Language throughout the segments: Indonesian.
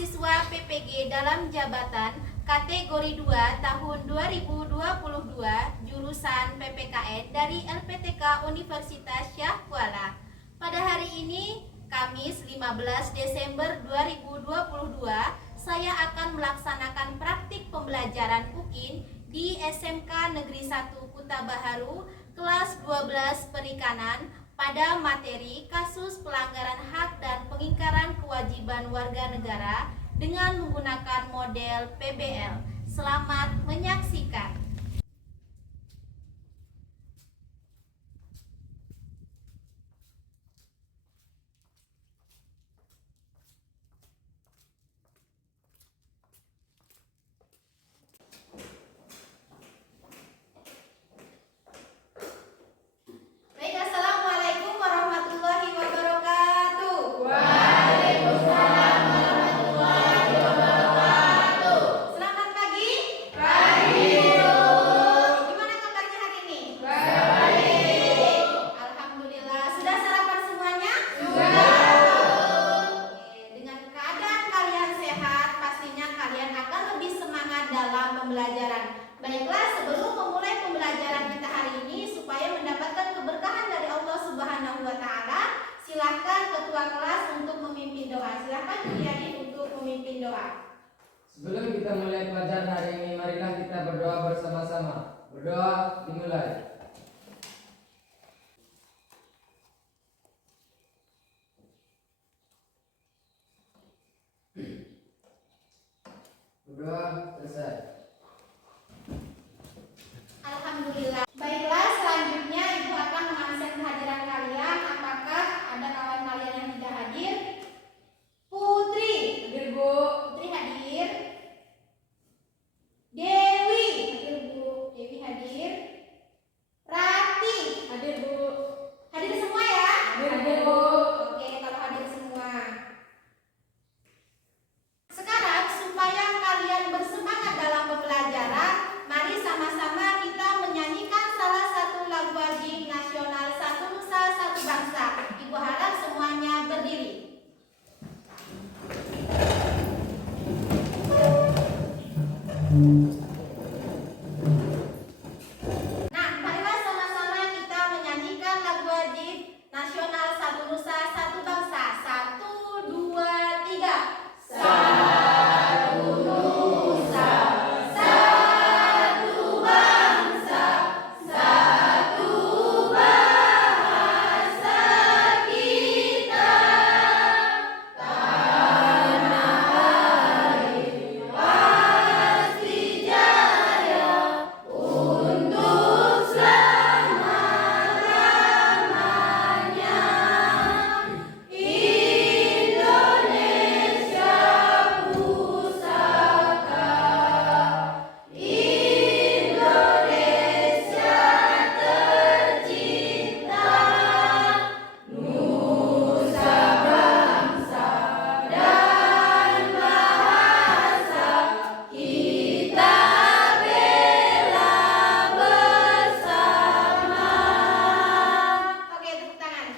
mahasiswa PPG dalam jabatan kategori 2 tahun 2022 jurusan PPKN dari LPTK Universitas Syah Kuala. Pada hari ini, Kamis 15 Desember 2022, saya akan melaksanakan praktik pembelajaran UKIN di SMK Negeri 1 Kuta Baharu kelas 12 Perikanan pada materi kasus pelanggaran hak dan pengingkaran kewajiban warga negara dengan menggunakan model PBL. Selamat menyaksikan. Baiklah, sebelum memulai pembelajaran kita hari ini supaya mendapatkan keberkahan dari Allah Subhanahu wa taala, silakan ketua kelas untuk memimpin doa. Silakan Yadi untuk memimpin doa. Sebelum kita mulai pelajaran hari ini, marilah kita berdoa bersama-sama. Berdoa dimulai. Berdoa selesai. Alhamdulillah. Baiklah, selanjutnya Ibu akan mengambil kehadiran kalian. Apakah ada kawan kalian yang tidak hadir? Putri. Hadir, Bu. Putri hadir. Dewi. Hadir, Bu. Dewi hadir. Rati. Hadir, Bu. Hadir semua ya? Hadir, Bu. Oke, kalau hadir semua. Sekarang supaya kalian bersemangat dalam pembelajaran, mari sama-sama kita menyanyikan salah satu lagu wajib nasional Satu Nusa Satu Bangsa. Ibu harap semuanya berdiri. Nah, marilah sama-sama kita menyanyikan lagu wajib nasional Satu Nusa Satu Bangsa. 1, 2, 3. Satu Nusa, satu bangsa, satu bahasa kita. Tanah air pasti jaya untuk selama-lamanya. Indonesia pusaka, Indonesia tercinta, nusa bangsa dan bahasa kita bela bersama. Oke, tepuk tangan.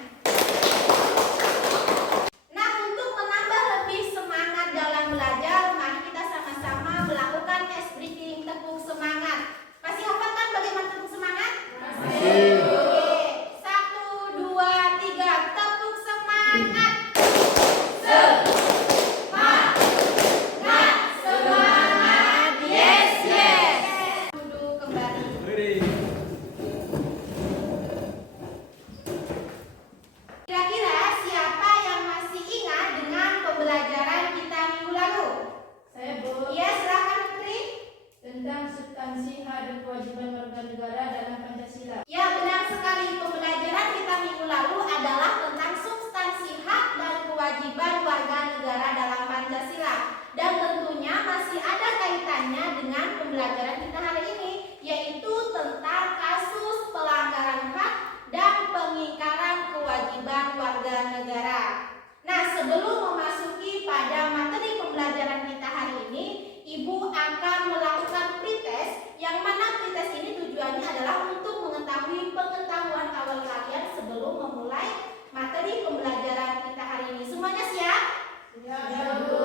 Nah, untuk menambah lebih semangat dalam belajar, mari kita sama-sama melakukan tes breathing tepuk semangat. Masih hafal kan bagaimana tepuk semangat? Masih. Oke, 1, 2, 3, tepuk semangat. Semangat, semangat, yes, yes. Duduk kembali. Kira-kira siapa yang masih ingat dengan pembelajaran kita minggu lalu? Saya, Bu. Iya, silakan Putri. Tentang substansi hak dan kewajiban warga negara dalam Pancasila. Ya, benar sekali. Pembelajaran kita minggu lalu adalah tentang substansi hak dan kewajiban warga negara dalam Pancasila. Dan tentunya masih ada kaitannya dengan pembelajaran kita hari ini, yaitu tentang kasus pelanggaran hak dan pengingkaran kewajiban warga negara. Nah, sebelum memasuki pada materi pembelajaran kita hari ini, Ibu akan melakukan pretest, yang mana pretest ini tujuannya adalah untuk mengetahui pengetahuan awal kalian sebelum memulai materi pembelajaran kita hari ini. Semuanya siap? Ya, Bu.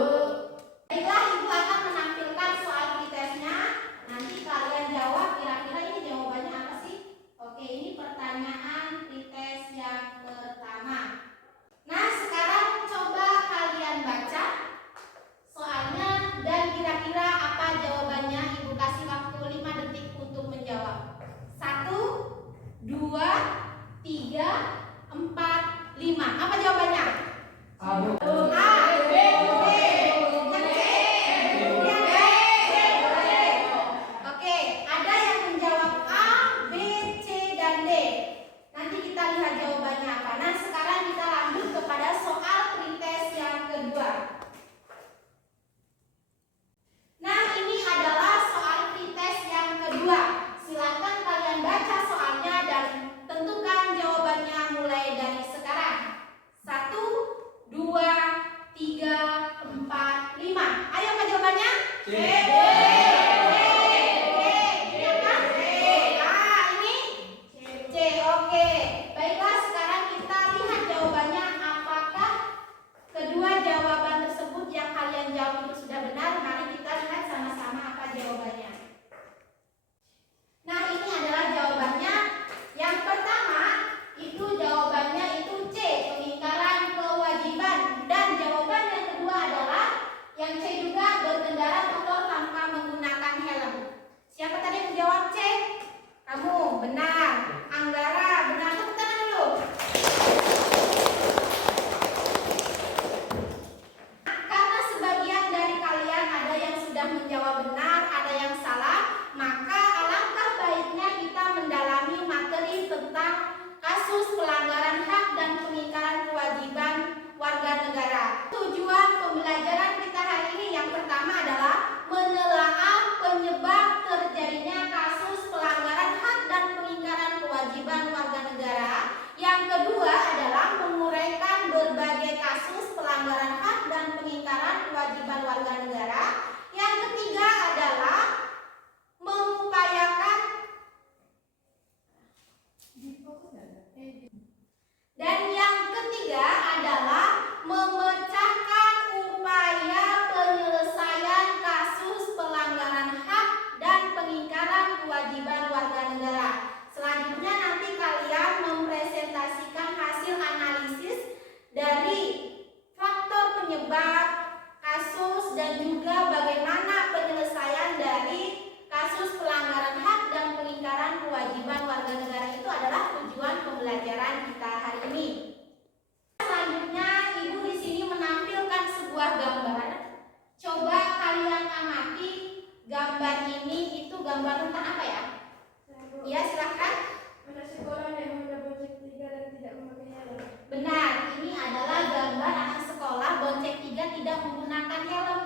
kewajiban warga negara. Selanjutnya nanti kalian mempresentasikan hasil analisis dari faktor penyebab kasus dan juga bagaimana penyelesaian dari kasus pelanggaran hak dan pengingkaran kewajiban warga negara. Itu adalah tujuan pembelajaran kita hari ini. Selanjutnya Ibu di sini menampilkan sebuah gambar. Coba kalian amati gambar ini, itu gambar tentang apa ya? Ya, silakan. Anak sekolah yang hendak bonceng 3 dan tidak memakai helm. Benar, ini adalah gambar anak sekolah bonceng 3 tidak menggunakan helm.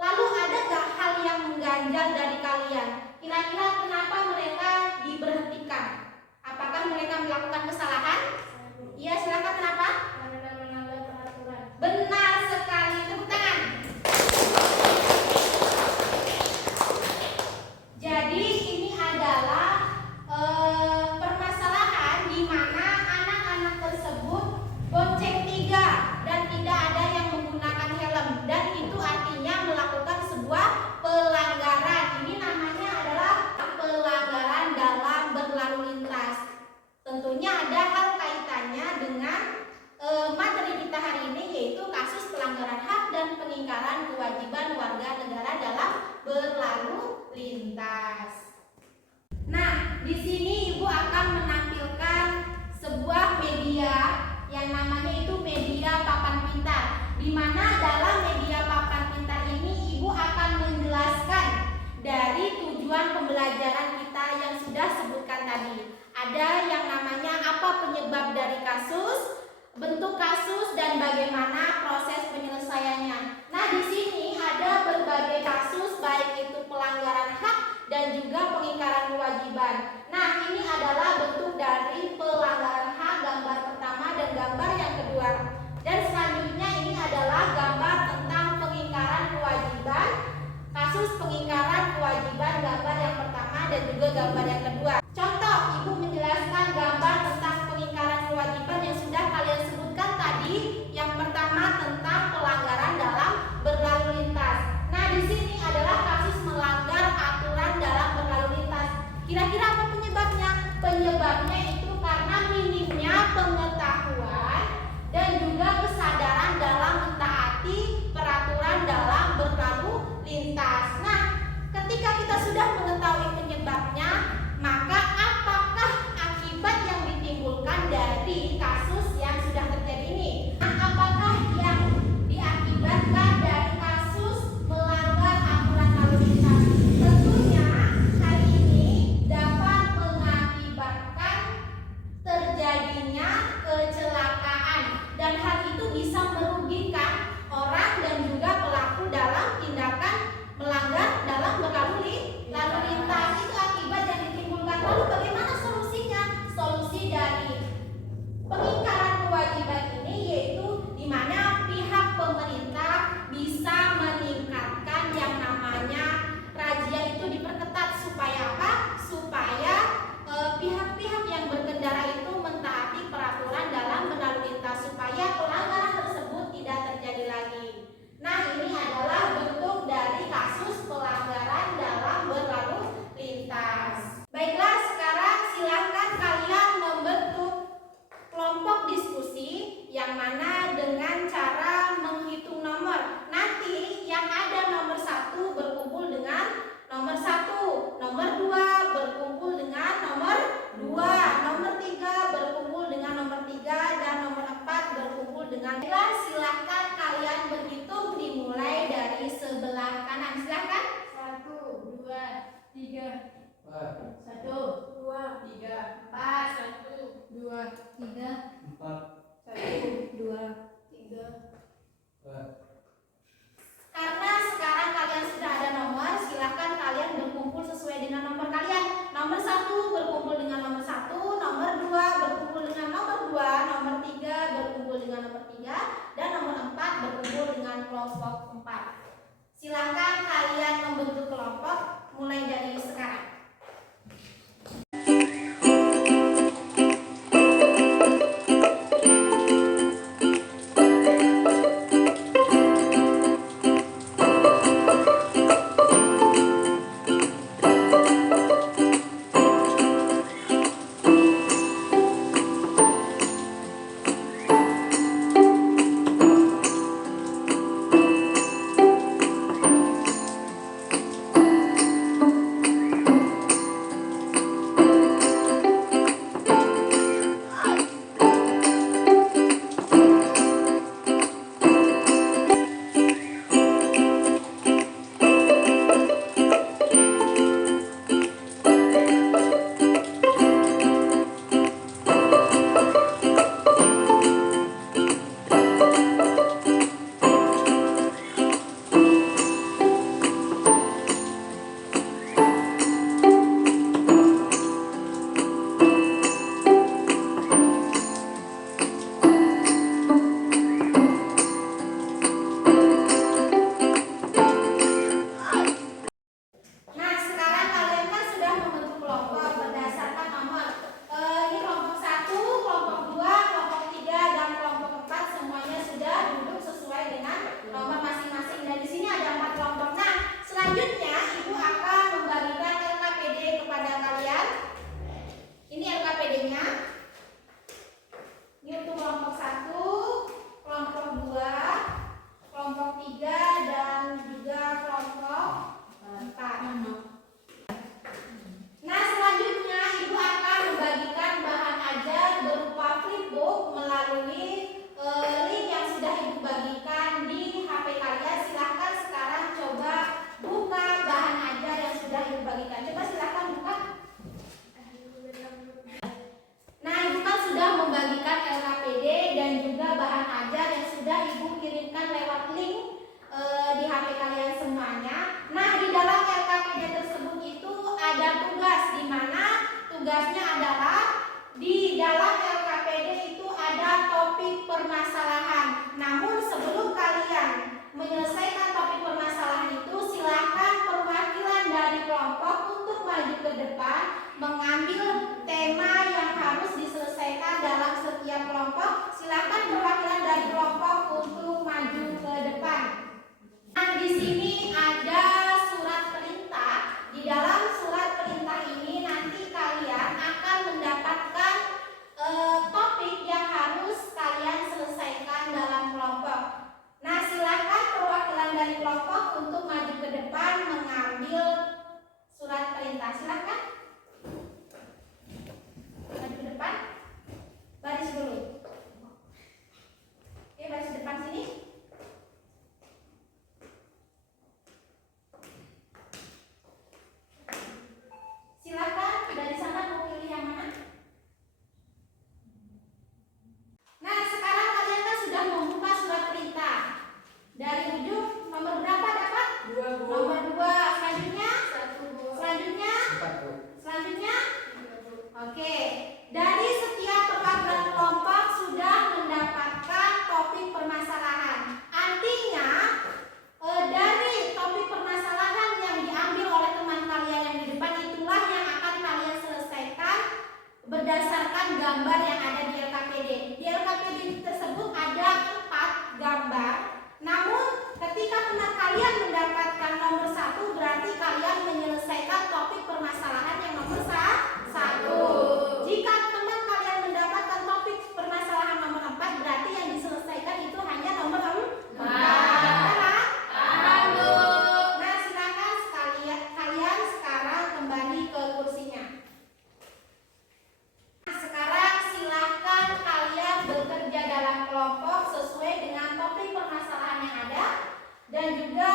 Lalu ada gak hal yang mengganjal dari kalian? Kira-kira kenapa mereka diberhentikan? Apakah mereka melakukan kesalahan? Iya, silakan. Kenapa? Karena melanggar peraturan. Benar sekali, tepuk tangan. Jadi ini adalah permasalahan di mana anak-anak tersebut bonceng 3 dan tidak ada yang menggunakan helm, dan itu artinya melakukan sebuah pelanggaran. Ini namanya adalah pelanggaran dalam berlalu lintas. Tentunya ada hal kaitannya dengan materi kita hari ini, yaitu kasus pelanggaran hak dan pengingkaran kewajiban warga negara dalam berlalu lintas. Nah, di sini Ibu akan menampilkan sebuah media yang namanya itu media papan pintar, di mana dalam media papan pintar ini Ibu akan menjelaskan dari tujuan pembelajaran kita yang sudah sebutkan tadi. Ada yang namanya apa penyebab dari kasus, bentuk kasus, dan bagaimana proses penyelesaiannya. Nah, di sini ada berbagai kasus, baik itu pelanggaran hak dan juga pengingkaran kewajiban. Nah, ini adalah bentuk dari pelanggaran hak, gambar pertama dan gambar yang kedua. Dan selanjutnya ini adalah gambar tentang pengingkaran kewajiban, kasus pengingkaran kewajiban, gambar yang pertama dan juga gambar yang kedua. Contoh, Ibu menjelaskan gambar tentang pengingkaran kewajiban yang sudah kalian sebutkan tadi. Yang pertama tentang pelanggaran dalam berlalu lintas. Nah, di sini adalah kasus melanggar aturan dalam berlalu lintas. Kira-kira apa penyebabnya? Penyebabnya itu karena minimnya pengetahuan dan juga kesadaran dalam mentaati peraturan dalam berlalu lintas. Nah, ketika kita sudah mengetahui penyebabnya, maka apakah akibat yang ditimbulkan dari kasus yang sudah terjadi ini? Nah, apakah yang diakibatkan dari kasus melanggar aturan lalu lintas? Tentunya hal ini dapat mengakibatkan terjadinya kecelakaan, dan hal itu bisa merugikan orang dan juga pelaku dalam tindakan melanggar dalam berlalu lintas. Itu akibat yang ditimbulkan. Lalu bagaimana solusinya? Solusi dari pengingkaran kewajiban ini yaitu di mana pihak pemerintah bisa meningkatkan yang namanya razia itu diperketat. Supaya apa? Supaya pihak-pihak yang berkendara itu mentaati peraturan dalam berlalu lintas, supaya pelanggaran tersebut tidak terjadi lagi. Nah, ini adalah bentuk dari kasus pelanggaran dalam berlalu lintas. Baiklah, sekarang silahkan kalian membentuk kelompok diskusi yang mana dengan cara menghitung nomor. Nanti yang ada nomor 1 berkumpul dengan nomor 1, nomor 2 berkumpul dengan nomor 2, nomor 3 berkumpul dengan nomor 3, dan nomor 4 berkumpul dengan. Silahkan kalian berhitung dimulai dari sebelah kanan. Silahkan. 1, 2, 3. 1, 2, 3. 4, 1, 2, 3. 4, 1, 2, 3. Karena sekarang kalian sudah ada nomor, silahkan kalian berkumpul sesuai dengan nomor kalian. Nomor 1 berkumpul dengan nomor 1, nomor 2 berkumpul dengan nomor 2, nomor 3 berkumpul dengan nomor 3, dan nomor 4 berkumpul dengan kelompok 4. Silahkan kalian membentuk kelompok mulai dari sekarang. tugasnya adalah di dalam LKPD itu ada topik permasalahan. Namun sebelum kalian menyelesaikan topik permasalahan itu, silakan perwakilan dari kelompok untuk maju ke depan mengambil tema yang harus diselesaikan dalam setiap kelompok. Silakan perwakilan dari kelompok untuk maju ke depan. Nah, di sini ada surat perintah. Di dalam surat perintah ini nanti kalian akan mendapatkan topik yang harus kalian selesaikan dalam kelompok. Nah, silakan perwakilan dari kelompok untuk maju ke depan mengambil surat perintah. Silakan maju ke depan. Baris dulu. Oke, baris depan sini. Silakan dari sana mau pilih yang mana? Nah, sekarang kalian kan sudah membuka surat perintah. Dari ujung nomor berapa dapat? 2, Bu. Nomor 2. Selanjutnya? 1, Bu. Selanjutnya? 4, Bu. Selanjutnya? 3, Bu. Oke. Dari setiap perwakilan kelompok sudah mendapatkan topik permasalahan. Artinya dari topik permasalahan yang diambil oleh teman kalian yang di depan itulah yang akan kalian selesaikan berdasarkan gambar yang ada di LKPD. Di LKPD tersebut ada 4 gambar. Namun ketika teman kalian mendapatkan nomor 1, berarti kalian menyelesaikan topik permasalahan yang nomor 1. Jika teman kalian mendapatkan topik permasalahan nomor 4, berarti yang diselesaikan itu hanya nomor 4. Nah, silakan kalian sekarang kembali ke kursinya. Nah, sekarang silakan kalian bekerja dalam kelompok sesuai dengan topik permasalahan yang ada, dan juga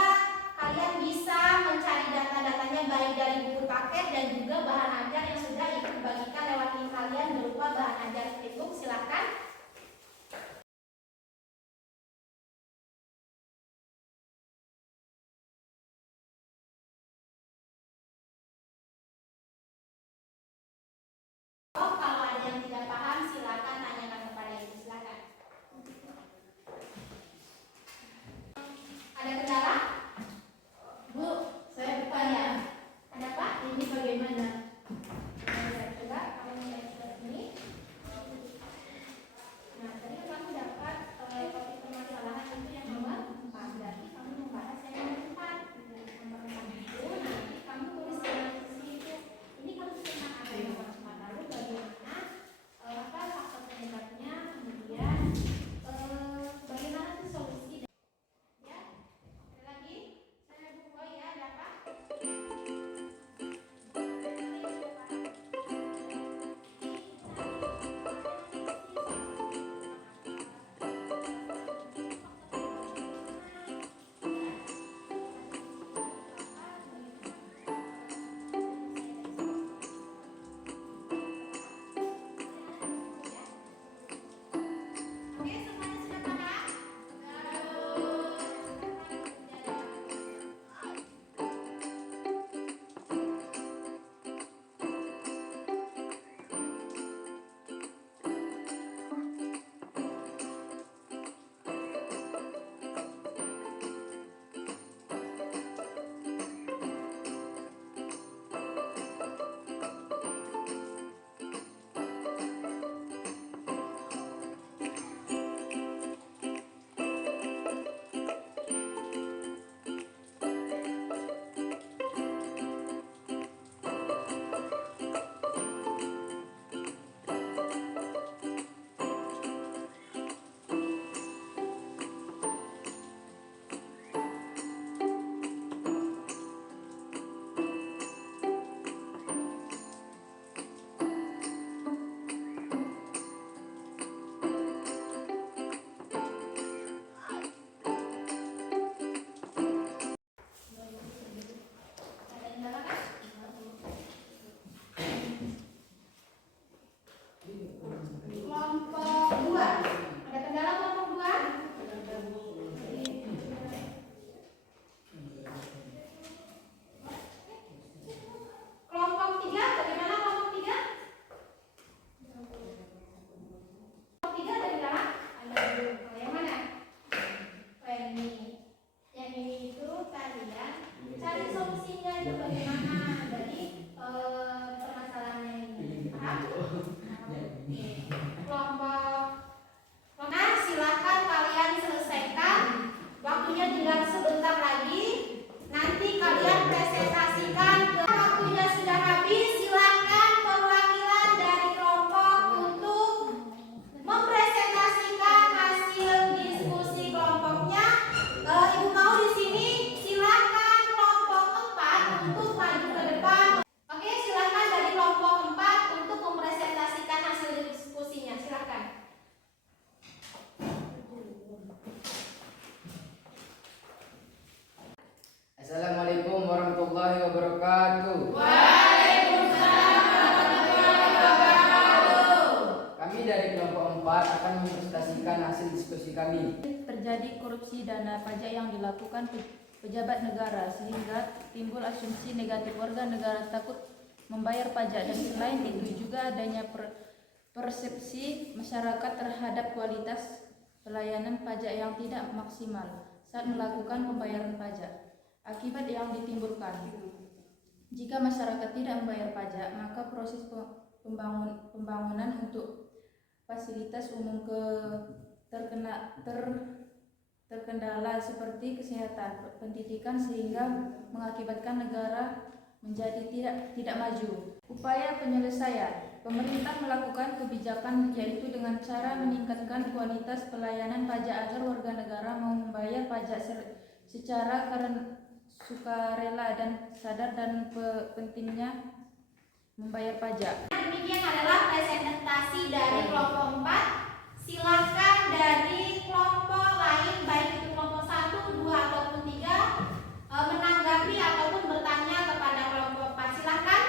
kalian bisa mencari data-datanya baik dari buku paket dan juga bahan ajar yang sudah ibu bagikan lewat link kalian berupa bahan ajar Flipbook. Silakan. Kalau ada yang tidak paham, silakan tanyakan kepada ibu. Silakan. Ada kendala? Bu, saya bertanya, Ada apa? ini bagaimana? Kelompok. Nah, silakan kalian selesaikan. Waktunya tinggal sebentar lagi. Nanti kalian presentasikan. Waktunya sudah habis. Silakan perwakilan dari kelompok untuk mempresentasikan hasil diskusi kelompoknya. Ibu mau di sini. Silakan kelompok 4 untuk maju ke depan. Oke, silakan dari kelompok 4 untuk mempresentasikan hasil diskusinya. Silakan. Assalamualaikum warahmatullahi wabarakatuh. Waalaikumsalam warahmatullahi wabarakatuh. Kami dari kelompok 4 akan mempresentasikan hasil diskusi kami. Terjadi korupsi dana pajak yang dilakukan pejabat negara sehingga timbul asumsi negatif warga negara takut membayar pajak, dan selain itu juga adanya persepsi masyarakat terhadap kualitas pelayanan pajak yang tidak maksimal saat melakukan pembayaran pajak. Akibat yang ditimbulkan, jika masyarakat tidak membayar pajak, maka proses pembangunan untuk fasilitas umum terkendala seperti kesehatan, pendidikan, sehingga mengakibatkan negara menjadi tidak maju. Upaya penyelesaian, pemerintah melakukan kebijakan yaitu dengan cara meningkatkan kualitas pelayanan pajak agar warga negara mau membayar pajak secara sukarela dan sadar dan pentingnya membayar pajak. Demikian adalah presentasi dari kelompok 4. Silakan dari kelompok lain, baik itu kelompok 1, 2 ataupun 3, menanggapi ataupun bertanya kepada kelompok 4. Silakan.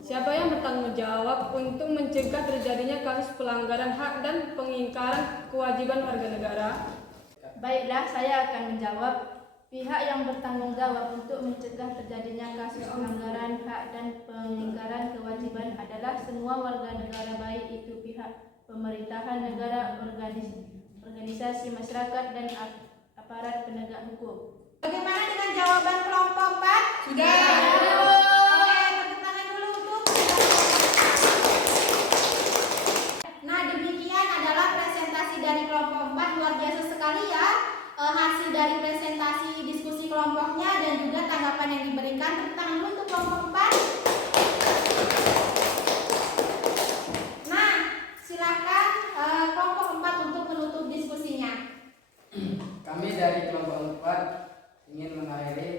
Siapa yang bertanggung jawab untuk mencegah terjadinya kasus pelanggaran hak dan pengingkaran kewajiban warga negara? Baiklah, saya akan menjawab. Pihak yang bertanggung jawab untuk mencegah terjadinya kasus pelanggaran hak dan pengingkaran kewajiban adalah semua warga negara, baik itu pihak pemerintahan negara, organisasi masyarakat, dan aparat penegak hukum. Bagaimana dengan jawaban kelompok 4? Sudah. Oke, tepuk tangan dulu untuk. Nah, demikian adalah presentasi dari kelompok 4. Luar biasa sekali ya. Hasil dari presentasi diskusi kelompoknya dan juga tanggapan yang diberikan. Tepuk tangan dulu untuk kelompok 4. Nah, silakan kelompok 4 untuk menutup diskusinya. Kami dari kelompok 4 ingin mengakhiri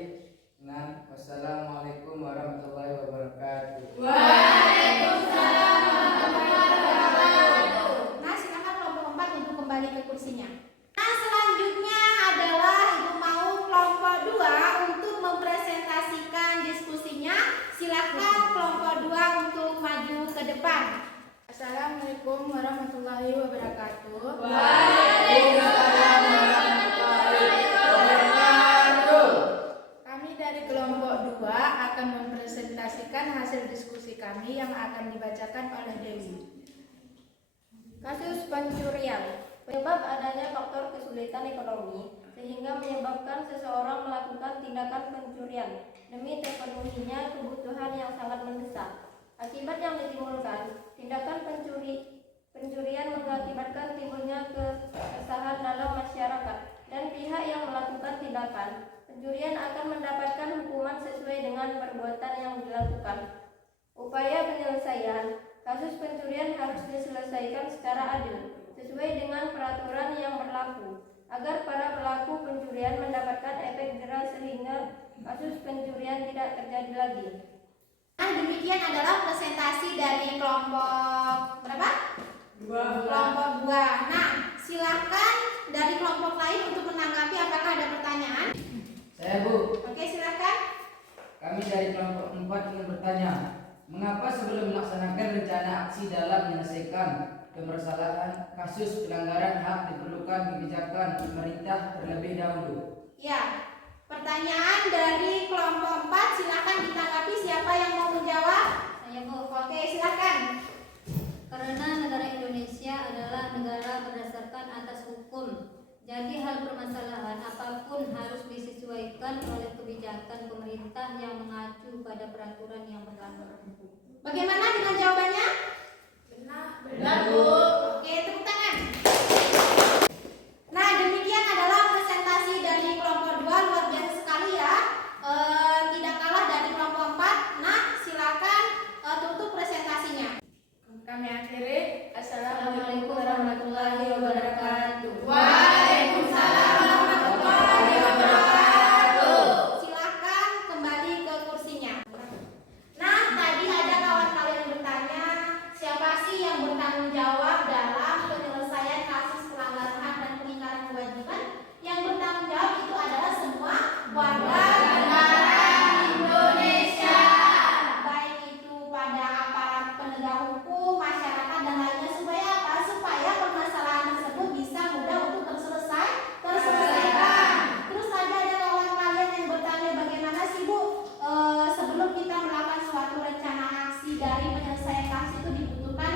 dengan wassalamualaikum warahmatullahi wabarakatuh. Waalaikumsalam warahmatullahi wabarakatuh. Nah, silakan kelompok 4 untuk kembali ke kursinya. Nah, selanjutnya adalah Ibu mau kelompok 2 untuk mempresentasikan diskusinya. Silakan kelompok 2 untuk maju ke depan. Assalamualaikum warahmatullahi wabarakatuh. Waalaikumsalam warahmatullahi wabarakatuh. Kami dari kelompok 2 akan mempresentasikan hasil diskusi kami yang akan dibacakan oleh Dewi. Kasus pencurian. Penyebab adanya faktor kesulitan ekonomi sehingga menyebabkan seseorang melakukan tindakan pencurian demi terpenuhinya kebutuhan yang sangat mendesak. Akibat yang ditimbulkan, tindakan pencurian mengakibatkan timbulnya keresahan dalam masyarakat, dan pihak yang melakukan tindakan pencurian akan mendapatkan hukuman sesuai dengan perbuatan yang dilakukan. Upaya penyelesaian, kasus pencurian harus diselesaikan secara adil sesuai dengan peraturan yang berlaku, agar para pelaku pencurian mendapatkan efek jerah sehingga kasus pencurian tidak terjadi lagi. Nah, demikian adalah presentasi dari kelompok berapa? 2. Kelompok 2. Nah, silakan dari kelompok lain untuk menanggapi. Apakah ada pertanyaan? Saya, Bu. Oke, silakan. Kami dari kelompok 4 ingin bertanya, mengapa sebelum melaksanakan rencana aksi dalam menyelesaikan permasalahan kasus pelanggaran hak diperlukan kebijakan pemerintah terlebih dahulu? Ya, pertanyaan dari kelompok 4 silakan ditanggapi. Siapa yang mau menjawab? Saya, Bu. Oke, silakan. Karena negara Indonesia adalah negara berdasarkan atas hukum, jadi hal permasalahan apapun harus disesuaikan oleh kebijakan pemerintah yang mengacu pada peraturan yang berlaku. Bagaimana dengan jawabannya? penegak hukum, masyarakat dan lainnya supaya apa? Supaya permasalahan tersebut bisa mudah untuk terselesaikan. Terus tadi ada kawan kalian yang bertanya bagaimana sih Bu sebelum kita melakukan suatu rencana aksi dari penyelesaian kasus itu dibutuhkan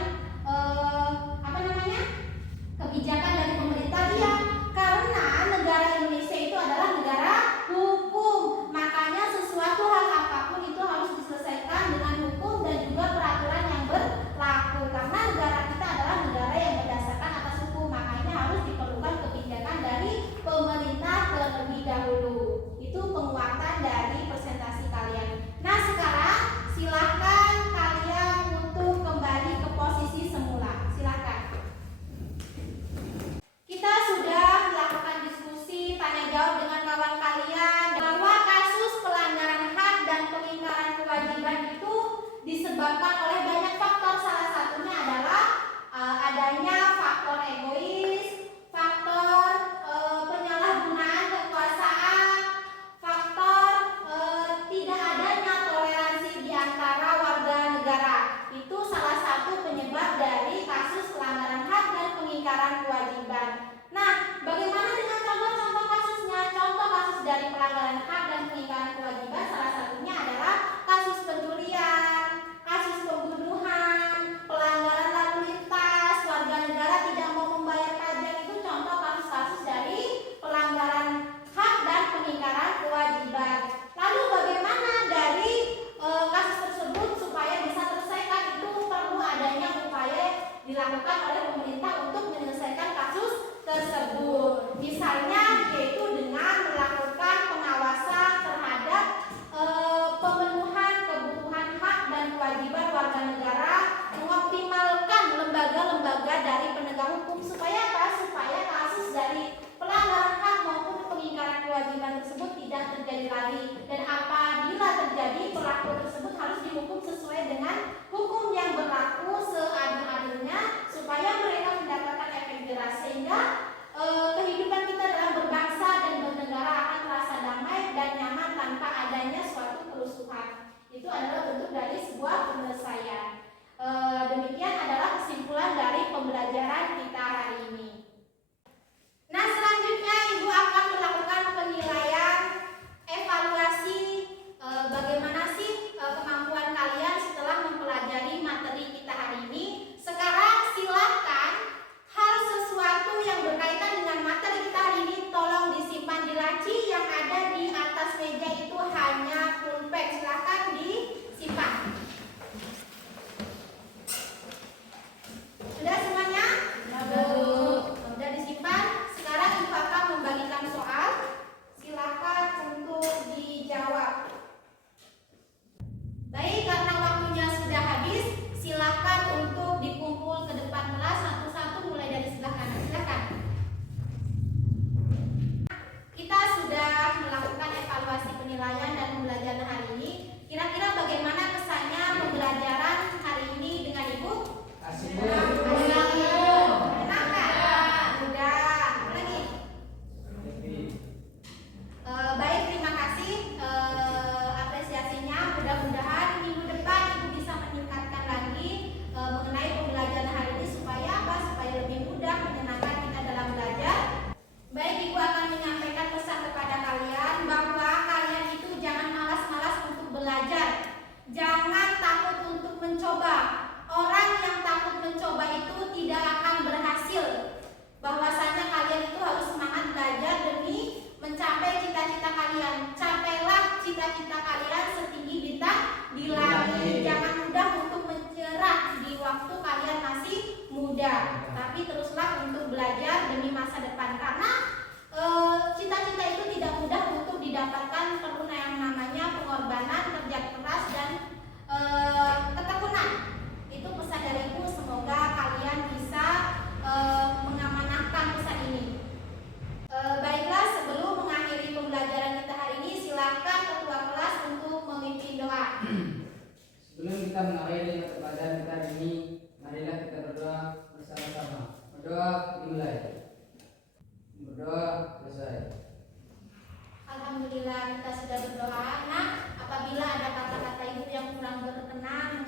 kebijakan dari pemerintah. Iya, karena negara Indonesia itu adalah negara hukum, makanya sesuatu hal apapun itu harus diselesaikan dengan hukum dan juga peraturan yang berlaku. Karena negara kita adalah negara yang berdasarkan atas hukum, makanya harus diperlukan kebijakan dari pemerintah terlebih dahulu. Itu penguatan dari presentasi kalian. Nah, sekarang silakan kalian untuk kembali ke posisi semula. Silakan. Kita sudah melakukan diskusi tanya jawab dengan kawan kalian bahwa kasus pelanggaran hak dan pengingkaran kewajiban itu disebabkan oleh banyak faktor. Salah satunya adalah adanya faktor egois, faktor penyalahgunaan kekuasaan, faktor tidak adanya toleransi di antara warga negara. Itu salah satu penyebab dari kasus pelanggaran hak dan pengingkaran kewajiban. Nah, bagaimana dengan contoh-contoh kasusnya? Contoh kasus dari pelanggaran hak dan pengingkaran kewajiban salah satunya adalah kasus pencurian, kasus pembunuhan, pelanggaran lalu lintas, warga negara tidak mau membayar pajak. Itu contoh kasus-kasus dari pelanggaran hak dan pengingkaran kewajiban. Lalu bagaimana dari kasus tersebut supaya bisa terselesaikan? Itu perlu adanya upaya dilakukan oleh pemerintah untuk menyelesaikan kasus tersebut. Misalnya yaitu dengan melakukan pengawasan terhadap pemenuhan kebutuhan hak dan kewajiban warga negara, mengoptimalkan lembaga-lembaga dari penegak hukum supaya apa? Supaya kasus dari pelanggaran hak maupun pengingkaran kewajiban tersebut tidak terjadi lagi, dan apabila terjadi pelaku tersebut harus dihukum sesuai dengan hukum yang berlaku seadil-adilnya supaya mereka mendapatkan efek jerah, sehingga kehidupan kita dalam berbangsa dan bernegara akan terasa damai dan nyaman tanpa adanya suatu kerusuhan. Itu adalah bentuk dari sebuah penyelesaian. Demikian adalah kesimpulan dari pembelajaran kita hari ini. Nah, selanjutnya Ibu akan melakukan penilaian evaluasi bagaimana sih kemampuan kalian setelah mempelajari materi kita hari ini. Sekarang silahkan hal sesuatu yang berkaitan dengan materi kita hari ini tolong disimpan di laci yang ada di atas meja. Itu hanya pulpen, silahkan disimpan. Sudah semuanya? Sudah disimpan. Sekarang Ibu akan membagikan soal. Silakan untuk dijawab. Baik, karena waktunya sudah habis, silakan untuk dikumpul ke depan kelas satu-satu mulai dari sebelah kanan. Silakan. Kita sudah melakukan evaluasi penilaian dan pembelajaran hari ini. Kira-kira bagaimana kesannya pembelajaran hari ini dengan Ibu? Asik. Baik, terima kasih apresiasinya. Mudah-mudahan minggu depan Ibu bisa meningkatkan lagi mengenai pembelajaran hari ini supaya apa? Supaya lebih mudah, menyenangkan kita dalam belajar. Baik, Ibu akan menyampaikan pesan kepada kalian bahwa kalian itu jangan malas-malas untuk belajar. Jangan takut untuk mencoba. Orang yang takut mencoba itu tidak akan berhasil. Bahwasanya kalian itu harus semangat belajar demi mencapai cita-cita kalian. Capailah cita-cita kalian setinggi bintang di langit. Jangan mudah untuk menyerah di waktu kalian masih muda, tapi teruslah untuk belajar demi masa depan. Karena cita-cita itu tidak mudah untuk didapatkan, perlu yang namanya pengorbanan, kerja keras, dan ketekunan. Itu pesan dariku. Semoga kalian bisa mengamanahkan pesan ini. Baiklah, sebelum mengakhiri pembelajaran kita hari ini, silakan ketua kelas untuk memimpin doa. Sebelum kita mengakhiri mata pelajaran kita hari ini, marilah kita berdoa bersama-sama. Berdoa dimulai. Berdoa selesai. Alhamdulillah kita sudah berdoa. Nah, apabila ada kata-kata Ibu yang kurang berkenan